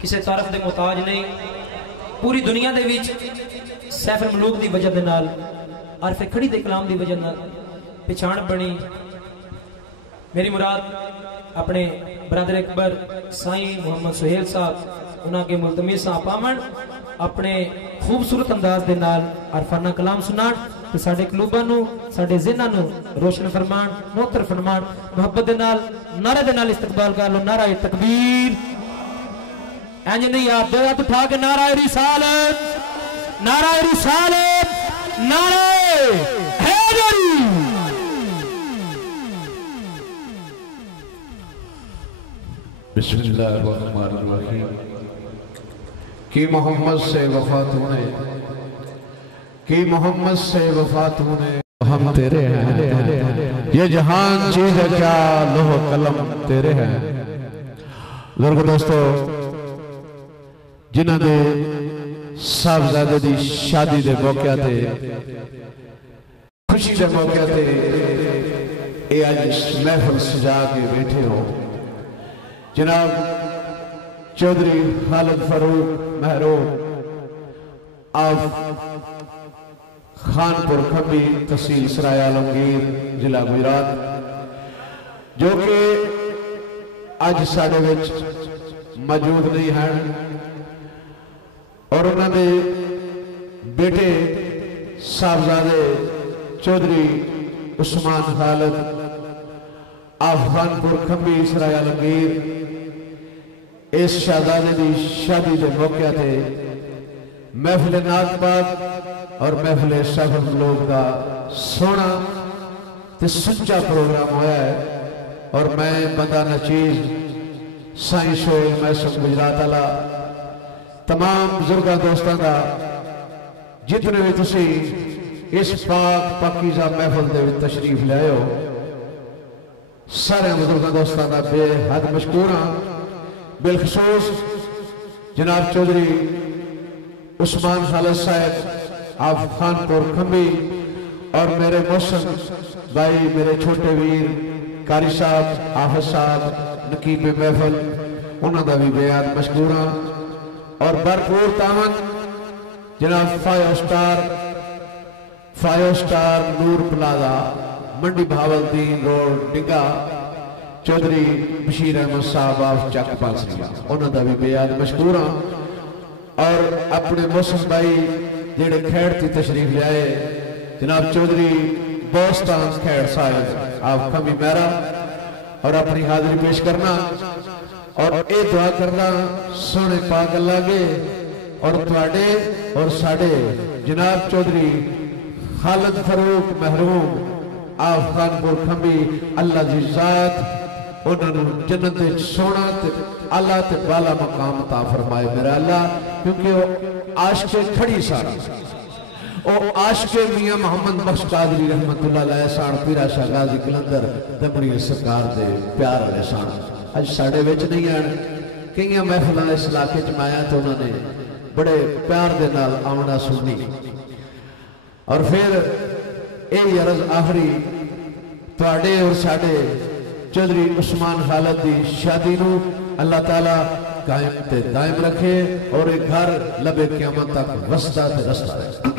کسی طرف دے محتاج نہیں. پوری دنیا دے وچ سیف الملوک دی وجہ دے نال عرف کھڑی دے کلام دی وجہ نال پہچان بنی. میری مراد اپنے برادر اکبر سائیں محمد سہیل صاحب انہاں کے ملتمس پامن اپنے خوبصورت انداز دے نال عرفانہ کلام سنان تے ساڈے قلوباں نو ساڈے ذہناں نو روشن فرمان نوتر فرمان. محبت دے نال نعرے دے نال استقبال کر لو. نعرہ تکبیر. انج نہیں آپ دو ہاتھ اٹھا کے نعرہ رسالت نعرہ رسالت نعرہ حیدری. بسم اللہ الرحمن الرحیم. کی محمد سے وفات ہونے کی محمد سے وفات ہونے ہم تیرے ہیں. یہ جہان چیز ہے کیا لوح قلم تیرے ہیں. بزرگ دوستو جنہاں دے صاحبزادے دی شادی دے موقع تے خوشی دے موقع تے اے آج محفل سجا کے بیٹھے ہو. جناب چودھری خالد فاروق محروب آپ خانپور کھمبی تحصیل سرائے عالمگیر ضلع گجرات جو کہ آج ساڑھے وچ موجود نہیں ہیں اور انہوں نے بیٹے صاحبزادے چودھری عثمان خالد آپ خانپور کھمبی سرائے عالمگیر اس شہزادے دی شادی دے موقع تے محفل نعت پاک اور محفل سیف الملوک کا سونا تے سچا پروگرام ہویا ہے. اور میں بندہ نچیز سائیں شوئے محسن گجرات اللہ تمام بزرگاں دوستاں دا جتنے بھی تسی اس پاک پاکیزہ محفل دے تشریف لے ہو سارے بزرگاں دوستاں دا بے حد مشکور ہاں. بالخصوص جناب چودھری عثمان خالد صاحب آپ خانپور کھمبی اور میرے محسن بھائی میرے چھوٹے ویر قاری صاحب حافظ صاحب نقیب محفل انہوں دا بھی بے حد مشکور ہاں. اور بھرپور تعاون جناب فائیو سٹار نور پلازا منڈی بہاولدین روڈ ڈنگا چودھری بشیر احمد صاحب آف چک پاسریا انہوں دا بھی بے حد مشکور ہاں. اور اپنے محسن بھائی جیڑے کھیڑ تھی تشریف لے آئے جناب چودھری بوستان کھیڑ صاحب آپ کمی میرا اور اپنی حاضری پیش کرنا اور اے دعا کرنا سونے پاک اللہ کے اور تواڈے اور ساڑے جناب چودھری خالد فاروق محروم آپ خانپور کھمبی اللہ جی ذات انہوں جنت سونا اللہ تے بالا مقام عطا فرمائے میرا اللہ. کیونکہ وہ عاشق کھڑی سارا وہ عاشق میاں محمد بخش قادری رحمت اللہ علیہ سان پیرا شاہ غازی کلندر دمڑی سرکار دے پیار علیہ سان آج ساڑھے ویچ نہیں آن کئیاں محفلہ اس علاقے جمایا تو انہوں نے بڑے پیار دے نال آمنا سنی. اور پھر اے عرض آخری تواڈے اور ساڑھے چودھری عثمان خالد دی شادی نو اللہ تعالیٰ قائم تے دائم رکھے اور ایک گھر لبے قیامت تک وسطہ تے رستہ رہے.